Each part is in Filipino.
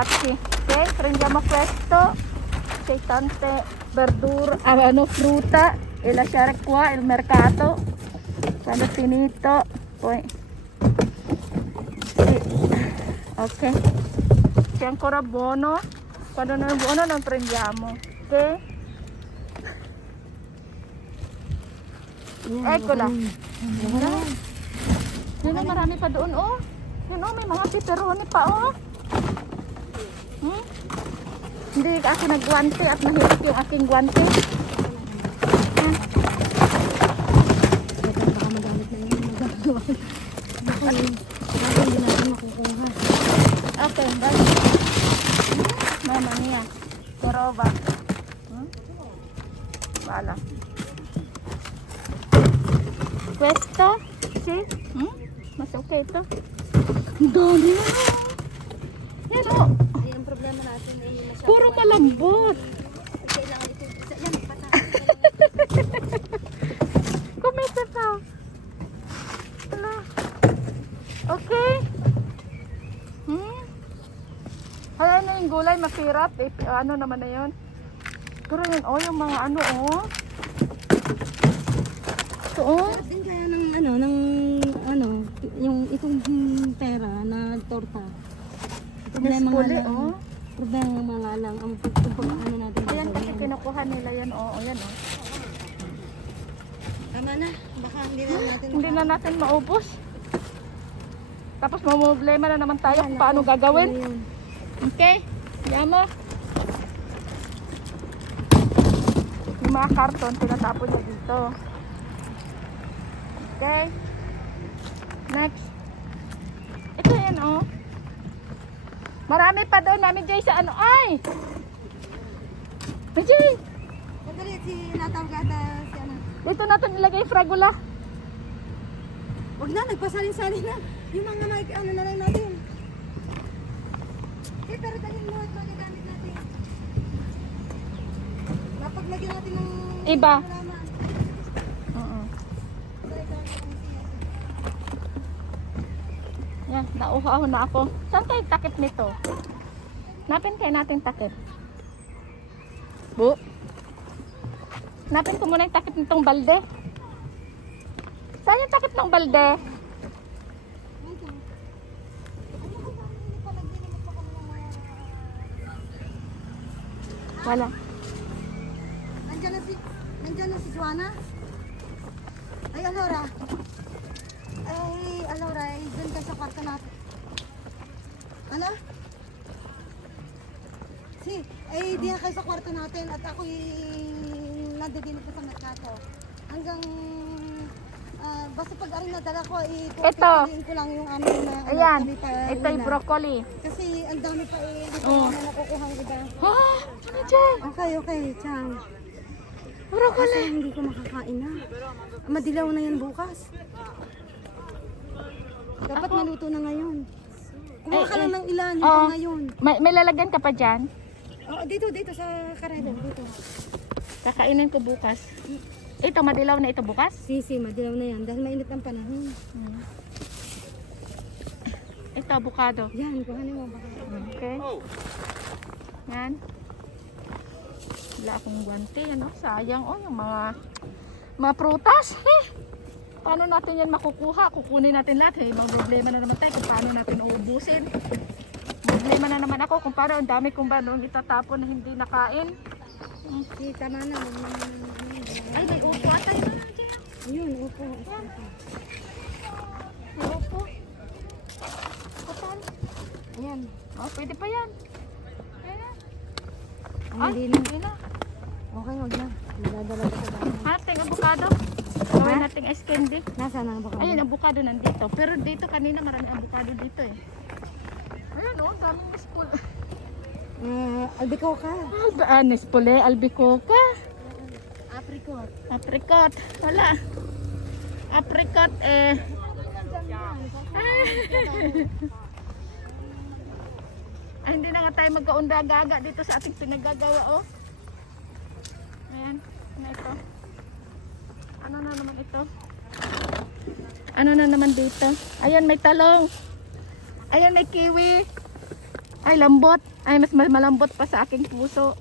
Ok, prendiamo questo, sei tante verdure, ah, ano, frutta e lasciare qua il mercato. Quando è finito, poi sì, ok. C'è ancora buono. Quando non è buono non prendiamo, ok? Eccola. Yun ang marami pa doon, oh. Yun, oh, may mga pepperoni pa, oh. Hmm? Hindi ako nagguwante at nahirap yung aking guwante. Hmm. Ito, baka magamit na yun. Magagawa. Baka natin makukuha. Okay, dali. Mamma mia. Che roba. Hmm? Wala. Questo? Sì? Hmm? Mas okay ito. Ang dami na. Yan o. Ay, problema natin ay masyado. Puro malambot. Kailangan ito. Isa, yan, patay. Kumita ka. Wala. Okay. Hmm? Kaya na yung gulay masirap. Eh, ano naman na yun? Pero yun, oh, yung mga ano, oh. Ito, oh. Sarap din kaya ng ano, ng ano, yung itong hmm, pera na torta. Problema nga Nespuli, lang. oh. Problema nga lang. Ang pagpapano ano natin. Ayan kasi kinukuha nila yan, oh. Ayan, oh. Tama na. Baka hindi na natin Hindi na natin maubos. Tapos mamumblema na naman tayo kung paano gagawin. Okay, yamo. Yung mga karton, tinatapon niya dito. Okay. Next. Ito yan, oh. Marami pa doon namin, Jay, sa ano. Ay! Jay! Kadali, si natawag ata si ano. Dito natin ilagay fragula. Huwag na, nagpasalin-salin na. Yung mga mic, ano na lang natin. Eh, pero dalhin mo at magagamit natin. Napaglagyan natin ng... Iba. halaman. Yan, nauhaw na ako. Saan kayo takip nito? Napin kayo natin takip. Bu. Napin ko muna yung takip nitong balde. Saan yung takip ng balde? Wala. Nandiyan na si... Nandiyan na si Joanna. Ay, Alora. Ay, Alora, ay dun ka sa kwarto natin. Ano? Si, ay di na kayo sa kwarto natin at ako'y nandodin ko sa merkato. Hanggang... ah, basta pag aring nadala ko, eh, Ito. pipiliin ko lang yung amin na... ano, Ayan. kami pa- Ito yung na. broccoli. Kasi ang dami pa eh, hindi Oh. ko na nakukuha ang iba. Ah, ano dyan? Okay, okay, ciao. Broccoli. Kasi hindi ko makakain na. Madilaw na yan bukas. Dapat maluto na ngayon. Kumuha ka Eh, lang ng ilan Oo. hanggang ngayon. May, may lalagyan ka pa dyan? Oo, dito, dito sa karela, dito. Kakainin ko bukas. Ito, madilaw na ito bukas? Sisi, madilaw na yan dahil mainit ang panahon. Ito, avocado. Yan, kuhanin mo baka. Okay. Yan. Wala akong guwante, ano? Sayang, oh, yung mga mga prutas. Eh, paano natin yan makukuha? Kukunin natin lahat. Eh, ibang problema na naman tayo kung paano natin uubusin. Problema na naman ako kung paano ang dami kong banong itatapon na hindi nakain. Si, tama na. Huwag na- Ay, may upo ata yun. Ayun, upo. May upo. Kapal. Ayan. Oh, pwede pa yan. Ayan na. Ay, hindi na. Okay, wag na. Nadadala ko sa dami. Hating avocado. Nating ice candy. Nasaan ang baka? Ayun, avocado nandito. Pero dito kanina maraming avocado dito eh. Ayun oh, daming mispul. Uh, albicocca. Alba, ah, mispule, albicoca. Apricot. Apricot. Wala. Apricot eh. Ay, hindi na nga tayo magkaunda-gaga dito sa ating pinagagawa, oh. Ayan, ano ito? Ano na naman ito? Ano na naman dito? Ayan, may talong. Ayan, may kiwi. Ay, lambot. Ay, mas malambot pa sa aking puso.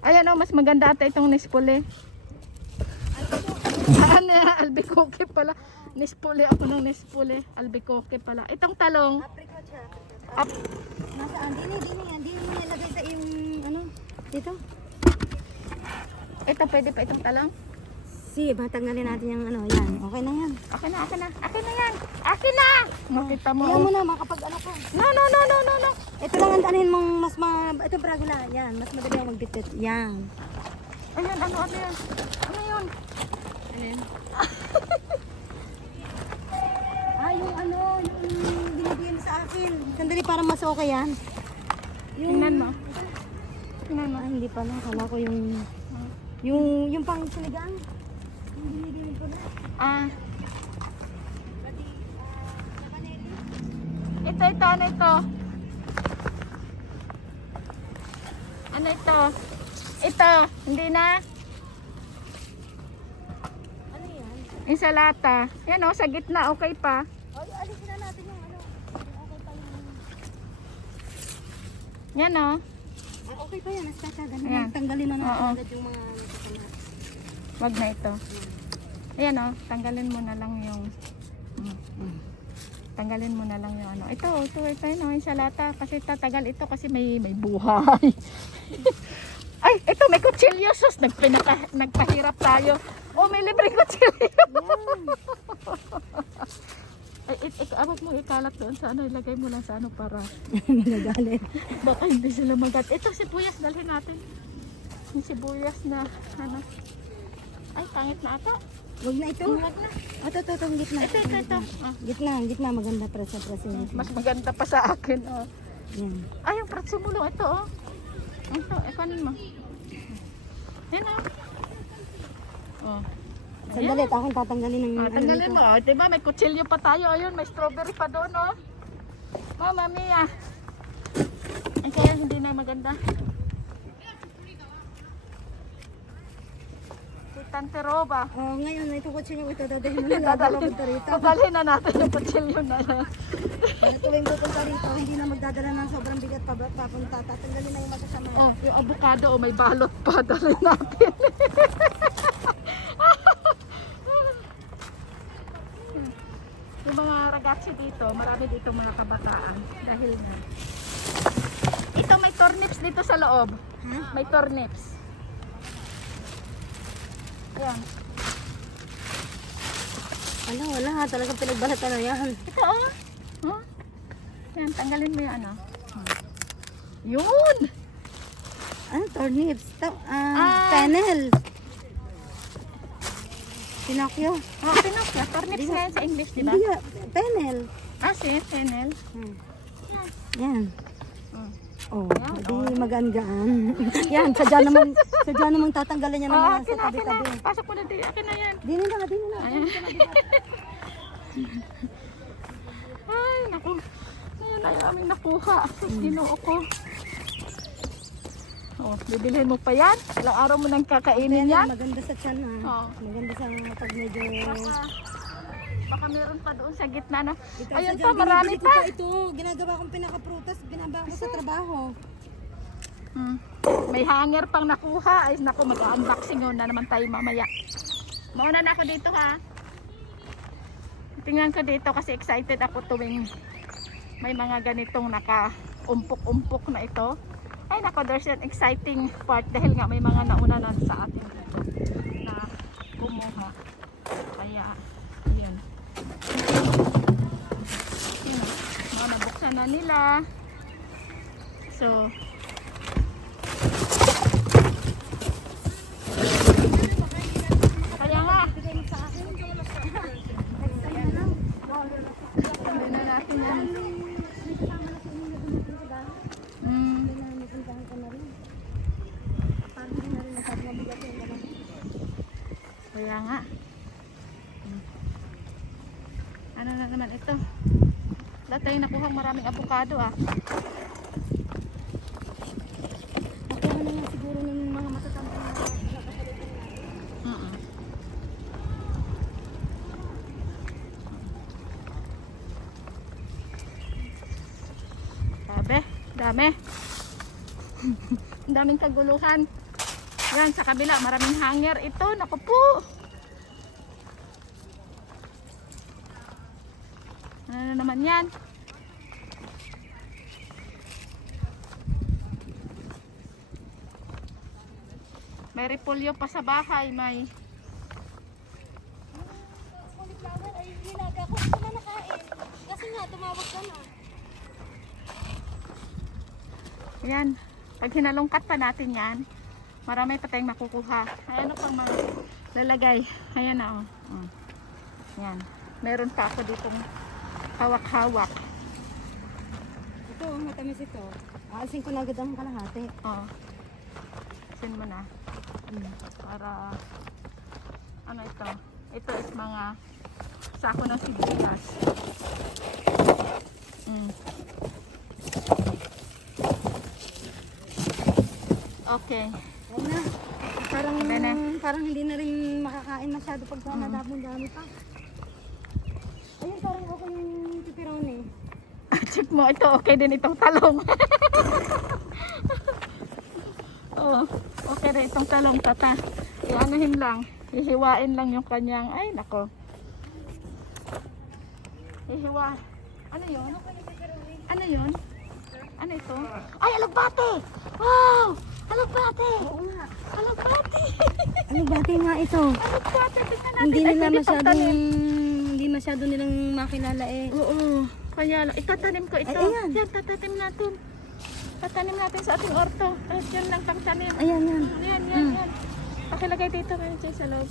Ayan o, mas maganda ata itong Nespole. ano yan? Albicoke pala. Nespole ako ng Nespole. Albicoke pala. Itong talong. Apricot siya. Ap Nasaan? Dini, dini. Dini nilagay sa yung ano? Dito? ito, pwede pa itong talong? Sige, batanggalin natin yung ano. Yan. Okay na yan. Akin na, akin na. Akin na yan. Akin na! Makita mo. Kaya oh. mo na, makapag ano ka. No, no, no, no, no, no. Ito lang ang anuhin mong mas ma... Ito bragula. Yan. Mas madali ang magbitbit. Yan. Ayan, ano, ano yan? Ano yun? Ano yun? ah, yung ano, yung binibigyan sa akin. Sandali para mas okay yan. Yung... Tingnan mo. Tingnan mo. Ah, hindi pala. Kala ko yung... Yung, yung pang sinigang. Yung binibigyan ko na. Ah. Ito, ito, ano ito? Ano ito? Ito, hindi na. Ano yan? Insalata. Yan o, sa gitna, okay pa. Oh, alisin na natin yung ano. Okay pa yung... Yan o. Ah, okay pa yan. Nasta ganun. Tanggalin na natin agad yung mga... Wag na ito. Ayan o, tanggalin mo na lang yung... Mm. Tanggalin mo na lang yung ano. Ito, ito, ito yun o, insalata. Kasi tatagal ito kasi may, may buhay. Ay, ito may kutsilyo. Sus, nagpinaka, nagpahirap tayo. Oh, may libreng kutsilyo. Ay, it, ik, abot mo ikalat doon sa ano, ilagay mo lang sa ano para Nagagalit. baka hindi sila magat. Ito sibuyas, dalhin natin. Yung sibuyas na ano. Ay, pangit na ata. Huwag na ito. Huwag na. Ito, ito, ito, gitna. Ito, ito, ito. Ah, Gitna, gitna. Maganda presa, presa. gitna. mas maganda pa sa akin. Oh. Yan. Ay, yung pratso mo lang. Ito, oh. Ito, ikanin mo. Yan, oh. Oh. Sandali, akong tatanggalin ng... Ah, ano tanggalin mo. Oh. Diba, may kutsilyo pa tayo. Ayun, may strawberry pa doon, oh. Mama mia. Ay, kaya hindi na maganda. Si Tante Roba. Oh, ngayon, ito kutsilyo ko ito. Dadahin mo na dadala punta rito. Dadalhin na natin yung kutsilyo na yan. Para tuwing pupunta rito, hindi na magdadala ng sobrang bigat pa papunta. Tatanggalin na yung masasama. Oh, yung avocado, oh, may balot pa. Dalhin natin. yung mga ragazzi dito, marami dito mga kabataan. Dahil na. Ito may turnips dito sa loob. Ha? May turnips. Ayan. Ano, wala ha. Talagang pinagbalatan na yan. Ito oh. Huh? Yan, tanggalin mo yung ano. Hmm. Yun! Ano, turnips? Ta ah, Ah. Fennel. Pinakyo. Oh, pinokya. Turnips na yan sa English, di ba? Hindi, Fennel. Ah, si Fennel. Hmm. Yan. Hmm. Oh, Yan, di magaan-gaan. yan, sadya naman, sadya naman tatanggalin niya Oh, mga akin sa akin na. tabi-tabi. Pasok mo na din. Akin na yan. Dini na, dini na. Ayan. Ay, naku. Ayan yung aming nakuha. Sus, ginoo ko. Oh, bibilhin mo pa yan? Ilang araw mo nang kakainin yan? Maganda sa tiyan ha. Oo. Maganda sa pag medyo... Baka, baka meron pa doon sa gitna, no? Ito, Ayun pa, marami pa. Ito, ginagawa kong pinakaprutas, binaba ko sa trabaho. Hmm. May hanger pang nakuha. Ay, naku, mag-unboxing na naman tayo mamaya. Mauna na ako dito, ha? Tingnan ko dito kasi excited ako tuwing may mga ganitong naka-umpok-umpok na ito. Ay, nako, there's an exciting part dahil nga may mga nauna na sa atin dito na kumuha. Kaya, yun. Yun, mga nabuksan na nila. So, Kaya nga. Ano na natin yan. Mm. Kaya nga. Mm. Ano na naman ito? Dati tayo nakuha maraming avocado ah. Nakuha na nga siguro ng mga matatanda na Mm-mm. Sabi, dami. Ang daming kaguluhan. Yan, sa kabila, maraming hanger ito. Naku po. Ano na naman yan? May repolyo pa sa bahay, may Cauliflower ay nilaga ko. Hindi na nakain. Kasi nga, tumawag ka na. Yan. Pag hinalungkat pa natin yan, marami pa tayong makukuha. Ay, ano pang mga lalagay. Ayan na, oh. oh. Yan. Meron pa ako ditong hawak-hawak. Ito, matamis ito. Aasin ko na agad ang kalahati. Oh. Sin mo na. Para, ano ito? Ito is mga sako ng sibuyas. Mm. Okay. Ayun na. Parang, Okay na. parang hindi na rin makakain masyado pag mm. nadabong dami pa. Ayun, parang ako yung pipironi. Check mo, ito okay din itong talong. oh, okay rin itong talong, tata. Ianohin lang. Hihiwain lang yung kanyang, ay nako. Hihiwa. Ano yun? Ano yun? Ano ito? Ay, alagbate! Wow! Alagbate! Oo nga. Alagbate! Ano bati nga ito? alagbate! Tignan natin. Hindi nila masyadong, hindi masyado nilang makilala eh. Oo. Kaya lang, itatanim ko ito. Ay, ayan. Yan, tatanim natin. Tatanim natin sa ating orto. Tapos yan lang pang tanim. Ayan, yan. Yan, yan, Mm. yan. Pakilagay dito ngayon dyan sa loob.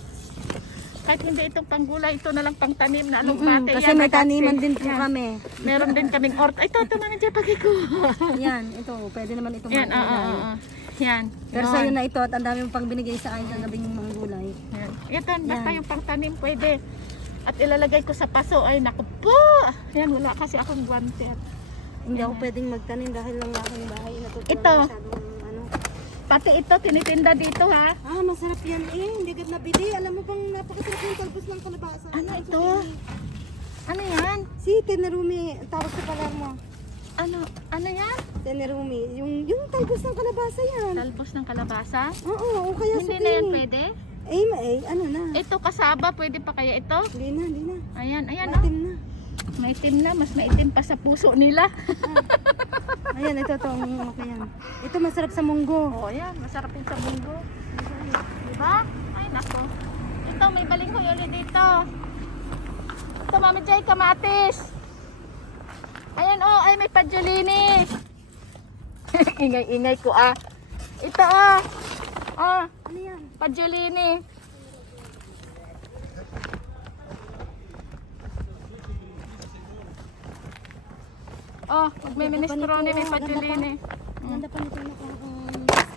Kahit hindi itong panggulay, ito na lang pang tanim na anong Mm-mm, bate. kasi yan, may taniman din po Yan. kami. Meron din kaming orto. Ito, ito na nandiyan pagiko. Yan, ito, pwede naman itong Yan, oo, oo, oo. Yan. Pero Yun. sa'yo na ito at ang dami mo pang binigay sa akin ng gabing mga gulay. Yan. Ito, basta Yan. yung pang tanim pwede. At ilalagay ko sa paso. Ay, naku po. Yan, wala kasi akong guante. Hindi ako pwedeng magtanim dahil lang aking bahay natutunan Ito. masyadong ano. Pati ito, tinitinda dito ha. Ah, masarap yan eh. Hindi agad nabili. Alam mo bang napakasarap yung talbos ng kalabasa. Ano Yung ito? Ano yan? Si Tenerumi, tawag sa Palermo. Ano? Ano yan? Tenerumi, yung yung talbos ng kalabasa yan. Talbos ng kalabasa? Oo, o kaya Hindi na yan pwede? Eh, ma- eh, ano na. Ito kasaba, pwede pa kaya ito? Hindi na, hindi na. Ayan, ayan oh. Maitim na. Maitim na, mas maitim pa sa puso nila. Ayan, ito to. Okay yan. Ito masarap sa munggo. Oo, oh, yan. Masarap yung sa mundo. Diba? Ay, nako. Ito, may balinghoy ulit dito. Ito, Mami Jay, kamatis. Ayan, oh, ay, may padjolini. Ingay-ingay ko, ah. Ito, ah. Ah, Ano yan? padjolini. Oh, may minestrone, may padjolini. Ganda pa nito na kung um,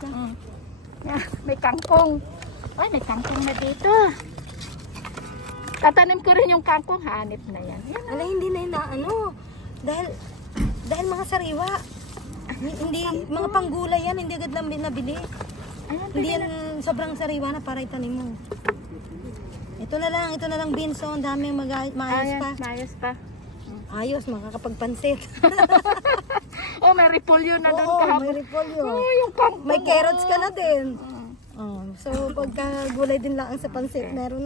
Mm. May kangkong. Ay, may kangkong na dito. Tatanim ko rin yung kangkong. Hanip na yan. Yan. Wala, hindi na yun na ano. Dahil, dahil mga sariwa. Hindi, mga panggulay yan. Hindi agad lang nabili. Ayan, Hindi yan sobrang sariwa na para itanim mo. Ito na lang, ito na lang beans. Ang dami mag maayos Ayan, pa. maayos pa. Ayos, makakapagpansit. Oh, may repolyo na doon Oo, kahapon. may repolyo. Oh, yung kangkong. May carrots ka na din. Mm. Oh, so pagka gulay din lang ang sa pansit, meron